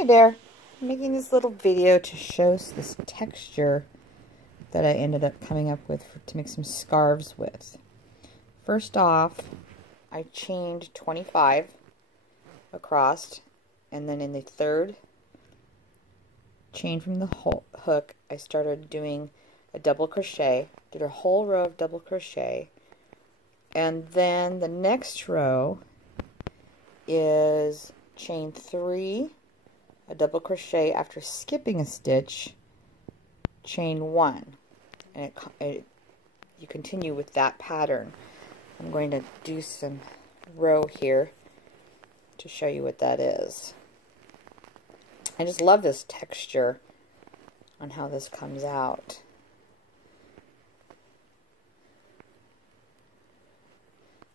Hi there. I'm making this little video to show this texture that I ended up coming up with to make some scarves with. First off, I chained 25 across, and then in the third chain from the hook, I started doing a double crochet, did a whole row of double crochet, and then the next row is chain 3, a double crochet after skipping a stitch, chain 1, and you continue with that pattern. I'm going to do some row here to show you what that is. I just love this texture on how this comes out.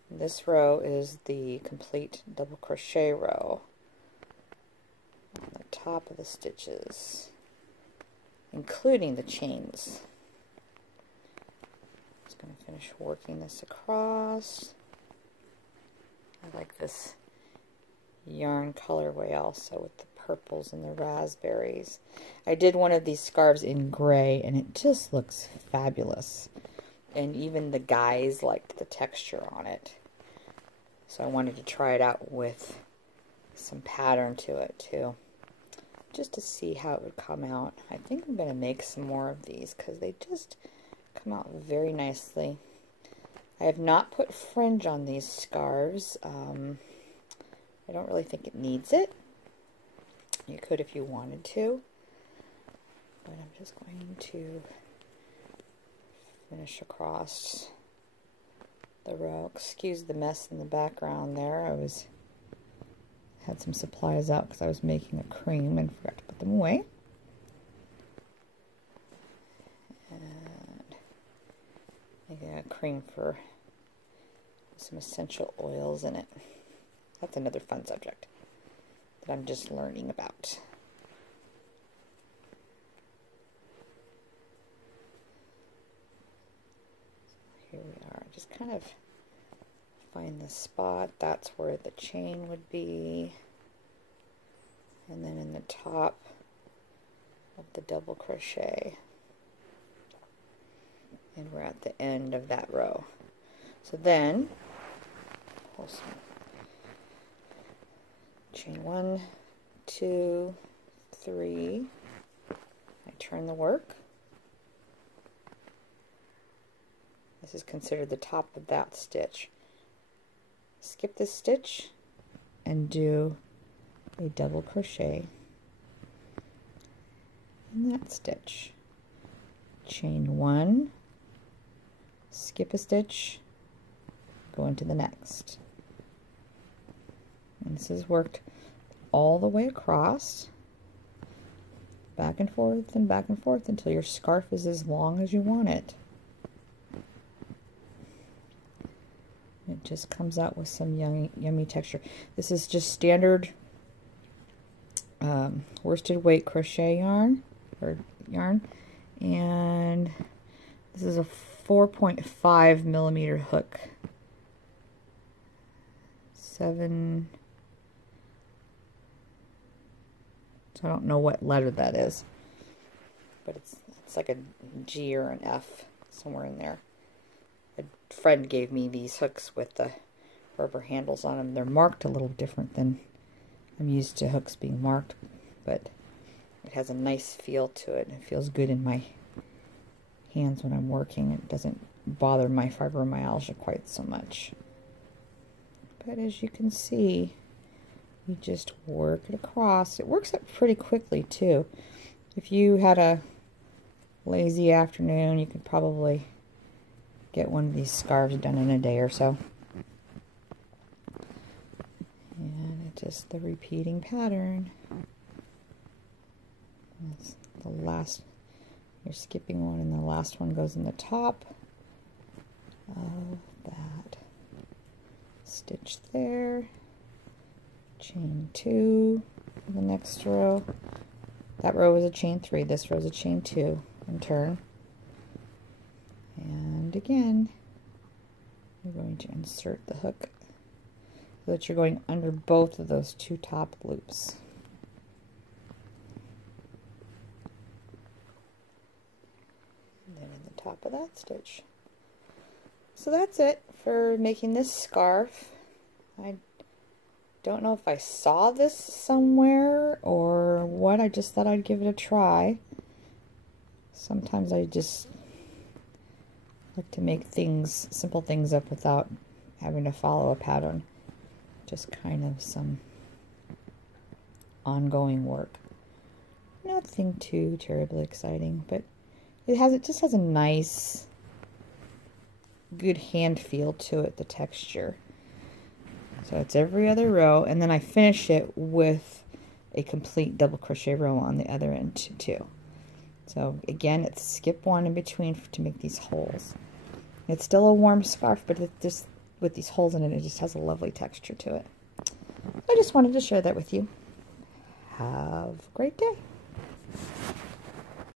This row is the complete double crochet row on the top of the stitches, including the chains. Just going to finish working this across. I like this yarn colorway also with the purples and the raspberries. I did one of these scarves in gray and it just looks fabulous. And even the guys liked the texture on it. So I wanted to try it out with some pattern to it too, just to see how it would come out. I think I'm going to make some more of these because they just come out very nicely. I have not put fringe on these scarves. I don't really think it needs it. You could if you wanted to, but I'm just going to finish across the row. Excuse the mess in the background there. I had some supplies out because I was making a cream and forgot to put them away. And making a cream for some essential oils in it. That's another fun subject that I'm just learning about. Here we are. Just kind of find the spot. That's where the chain would be. And then in the top of the double crochet. And we're at the end of that row. So then, pull some chain 1, 2, 3. I turn the work. This is considered the top of that stitch. Skip this stitch and do a double crochet in that stitch. Chain 1, skip a stitch, go into the next. And this is worked all the way across, back and forth until your scarf is as long as you want it. It just comes out with some yummy texture. This is just standard worsted weight crochet yarn, and this is a 4.5 millimeter hook. 7. So I don't know what letter that is, but it's like a G or an F somewhere in there. A friend gave me these hooks with the rubber handles on them. They're marked a little different than I'm used to hooks being marked, but it has a nice feel to it. It feels good in my hands when I'm working. It doesn't bother my fibromyalgia quite so much. But as you can see, you just work it across. It works up pretty quickly too. If you had a lazy afternoon, you could probably get one of these scarves done in a day or so. And it's just the repeating pattern. That's the last, you're skipping one and the last one goes in the top of that stitch there. Chain 2 for the next row. That row is a chain 3, this row is a chain 2, and turn. And again, you're going to insert the hook so that you're going under both of those two top loops. top of that stitch. So that's it for making this scarf. I don't know if I saw this somewhere or what. I just thought I'd give it a try. Sometimes I just like to make things, simple things up without having to follow a pattern. Just kind of some ongoing work. Nothing too terribly exciting, but it just has a nice, good hand feel to it, the texture. So it's every other row, and then I finish it with a complete double crochet row on the other end too. So again, it's skip one in between to make these holes. It's still a warm scarf, but it just, with these holes in it, it just has a lovely texture to it. I just wanted to share that with you. Have a great day.